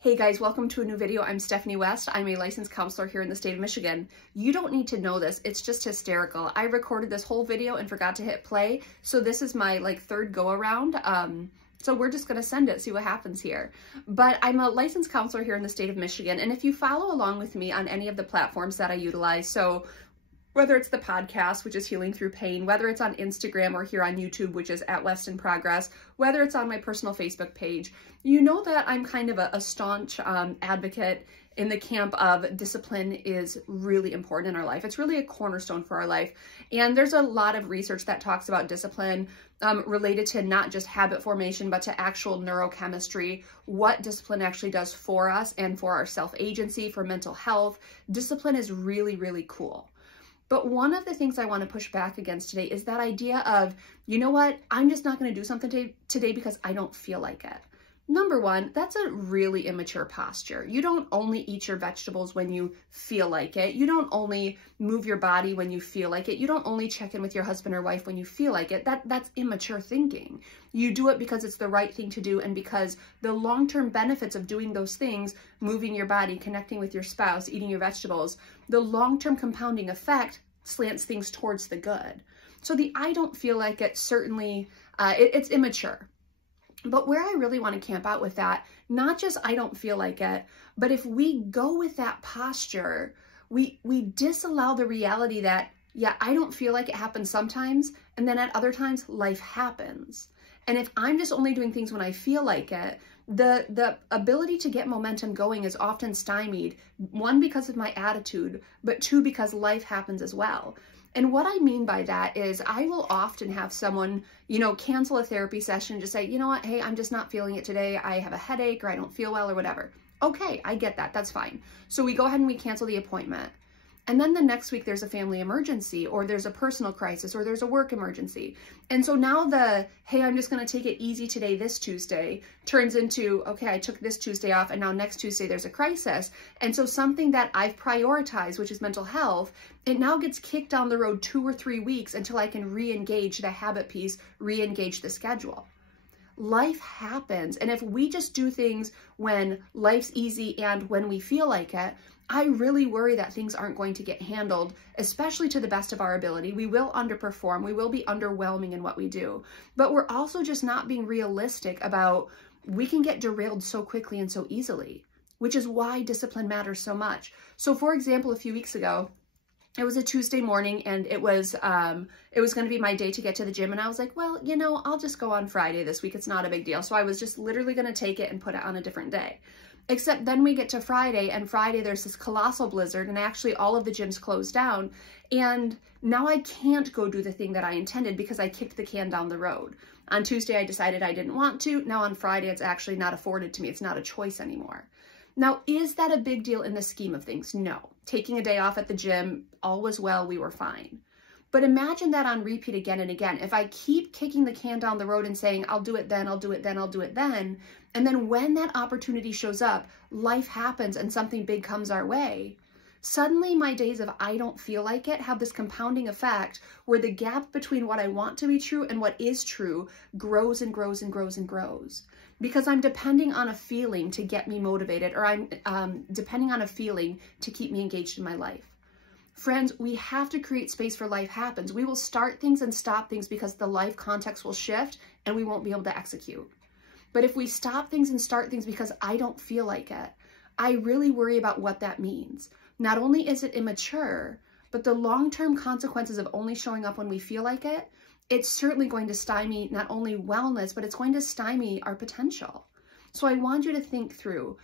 Hey guys, welcome to a new video. I'm Stephanie West. I'm a licensed counselor here in the state of Michigan. You don't need to know this. It's just hysterical. I recorded this whole video and forgot to hit play. So this is my third go around. So we're just going to send it, see what happens here. But I'm a licensed counselor here in the state of Michigan. And if you follow along with me on any of the platforms that I utilize, so whether it's the podcast, which is Healing Through Pain, whether it's on Instagram or here on YouTube, which is at West in Progress, whether it's on my personal Facebook page, you know that I'm kind of a staunch advocate in the camp of discipline is really important in our life. It's really a cornerstone for our life. And there's a lot of research that talks about discipline related to not just habit formation, but to actual neurochemistry, what discipline actually does for us and for our self-agency, for mental health. Discipline is really, really cool. But one of the things I want to push back against today is that idea of, you know what, I'm just not going to do something today because I don't feel like it. Number one, that's a really immature posture. You don't only eat your vegetables when you feel like it. You don't only move your body when you feel like it. You don't only check in with your husband or wife when you feel like it. That's immature thinking. You do it because it's the right thing to do and because the long-term benefits of doing those things, moving your body, connecting with your spouse, eating your vegetables, the long-term compounding effect slants things towards the good. So the I don't feel like it certainly, it's immature. But where I really want to camp out with that, not just I don't feel like it, but if we go with that posture, we disallow the reality that, yeah, I don't feel like it happens sometimes, and then at other times life happens. And if I'm just only doing things when I feel like it, the ability to get momentum going is often stymied, one, because of my attitude, but two, because life happens as well. And what I mean by that is I will often have someone, cancel a therapy session, just say, you know what, hey, I'm just not feeling it today. I have a headache or I don't feel well or whatever. Okay, I get that. That's fine. So we go ahead and we cancel the appointment. And then the next week there's a family emergency or there's a personal crisis or there's a work emergency. And so now hey, I'm just going to take it easy today, this Tuesday, turns into, okay, I took this Tuesday off and now next Tuesday there's a crisis. And so something that I've prioritized, which is mental health, it now gets kicked down the road 2 or 3 weeks until I can re-engage the habit piece, re-engage the schedule. Life happens. And if we just do things when life's easy and when we feel like it, I really worry that things aren't going to get handled, especially to the best of our ability. We will underperform. We will be underwhelming in what we do. But we're also just not being realistic about we can get derailed so quickly and so easily, which is why discipline matters so much. So for example, a few weeks ago, it was a Tuesday morning and it was going to be my day to get to the gym. And I was like, well, I'll just go on Friday this week. It's not a big deal. So I was just literally going to take it and put it on a different day. Except then we get to Friday, and Friday there's this colossal blizzard, and actually all of the gyms closed down. And now I can't go do the thing that I intended because I kicked the can down the road. On Tuesday, I decided I didn't want to. Now on Friday, it's actually not afforded to me. It's not a choice anymore. Now, is that a big deal in the scheme of things? No. Taking a day off at the gym, all was well, we were fine. But imagine that on repeat again and again. If I keep kicking the can down the road and saying, I'll do it then, I'll do it then, I'll do it then, and then when that opportunity shows up, life happens and something big comes our way, suddenly my days of I don't feel like it have this compounding effect where the gap between what I want to be true and what is true grows and grows and grows and grows. Because I'm depending on a feeling to get me motivated, or I'm depending on a feeling to keep me engaged in my life. Friends, we have to create space for life happens. We will start things and stop things because the life context will shift and we won't be able to execute. But if we stop things and start things because I don't feel like it, I really worry about what that means. Not only is it immature, but the long-term consequences of only showing up when we feel like it, it's certainly going to stymie not only wellness, but it's going to stymie our potential. So I want you to think through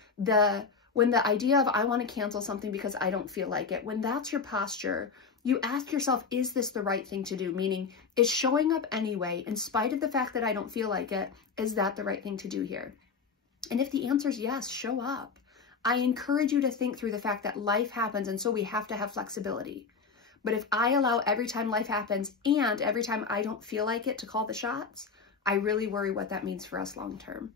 when the idea of I want to cancel something because I don't feel like it, when that's your posture, you ask yourself, is this the right thing to do? Meaning, is showing up anyway, in spite of the fact that I don't feel like it, is that the right thing to do here? And if the answer is yes, show up. I encourage you to think through the fact that life happens, and so we have to have flexibility. But if I allow every time life happens and every time I don't feel like it to call the shots, I really worry what that means for us long term.